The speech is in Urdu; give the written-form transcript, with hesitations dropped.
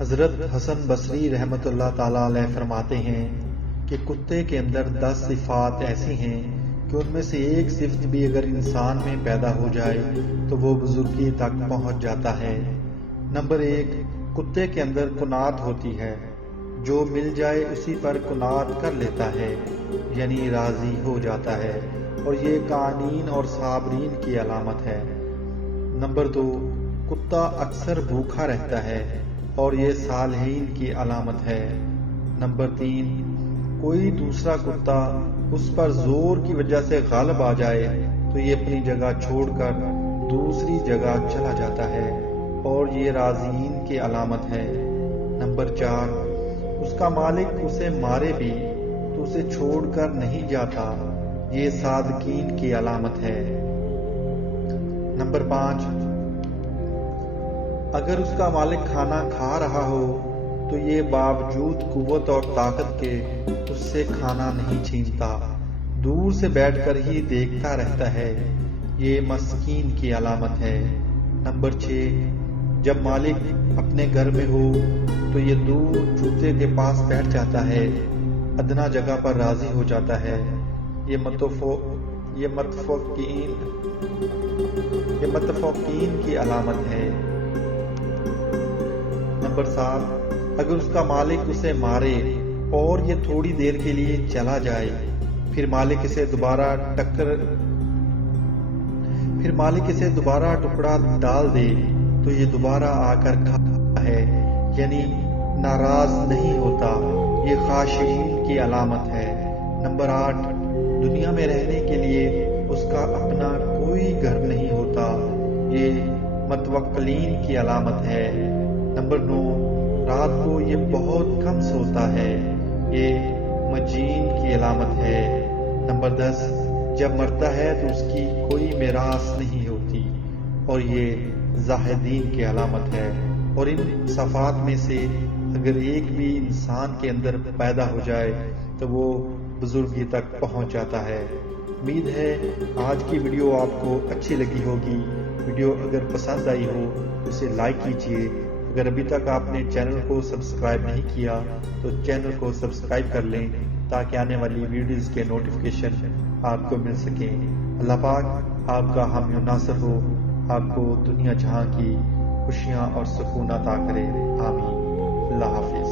حضرت حسن بصری رحمۃ اللہ تعالیٰ علیہ فرماتے ہیں کہ کتے کے اندر 10 صفات ایسی ہیں کہ ان میں سے ایک صفت بھی اگر انسان میں پیدا ہو جائے تو وہ بزرگی تک پہنچ جاتا ہے۔ نمبر 1، کتے کے اندر قناعت ہوتی ہے۔ جو مل جائے اسی پر قناعت کر لیتا ہے، یعنی راضی ہو جاتا ہے، اور یہ قانین اور صابرین کی علامت ہے۔ نمبر 2، کتا اکثر بھوکا رہتا ہے اور یہ صالحین کی علامت ہے۔ نمبر 3، کوئی دوسرا کتا اس پر زور کی وجہ سے غالب آ جائے تو یہ اپنی جگہ چھوڑ کر دوسری جگہ چلا جاتا ہے اور یہ راضین کی علامت ہے۔ نمبر 4، اس کا مالک اسے مارے بھی تو اسے چھوڑ کر نہیں جاتا، یہ صادقین کی علامت ہے۔ نمبر 5، اگر اس کا مالک کھانا کھا رہا ہو تو یہ باوجود قوت اور طاقت کے اس سے کھانا نہیں چھینتا، دور سے بیٹھ کر ہی دیکھتا رہتا ہے، یہ مسکین کی علامت ہے۔ نمبر 6، جب مالک اپنے گھر میں ہو تو یہ دور جوتے کے پاس بیٹھ جاتا ہے، ادنا جگہ پر راضی ہو جاتا ہے، یہ متفقین کی علامت ہے۔ نمبر 7، اگر اس کا مالک اسے مارے اور یہ تھوڑی دیر کے لیے چلا جائے، پھر مالک اسے دوبارہ ٹکڑا ڈال دے تو یہ دوبارہ آ کر کھاتا ہے، یعنی ناراض نہیں ہوتا، یہ خاشعین کی علامت ہے۔ نمبر 8، دنیا میں رہنے کے لیے اس کا اپنا کوئی گھر نہیں ہوتا، یہ متوکلین کی علامت ہے۔ نمبر 9، رات کو یہ بہت کم سوتا ہے، یہ مجین کی علامت ہے۔ نمبر 10، جب مرتا ہے تو اس کی کوئی میراث نہیں ہوتی، اور یہ زاہدین کی علامت ہے۔ اور ان صفات میں سے اگر ایک بھی انسان کے اندر پیدا ہو جائے تو وہ بزرگی تک پہنچ جاتا ہے۔ امید ہے آج کی ویڈیو آپ کو اچھی لگی ہوگی۔ ویڈیو اگر پسند آئی ہو تو اسے لائک کیجیے۔ اگر ابھی تک آپ نے چینل کو سبسکرائب نہیں کیا تو چینل کو سبسکرائب کر لیں تاکہ آنے والی ویڈیوز کے نوٹیفیکیشن آپ کو مل سکیں۔ اللہ پاک آپ کا حامی و ناصر ہو، آپ کو دنیا جہاں کی خوشیاں اور سکون عطا کرے، آمین۔ اللہ حافظ۔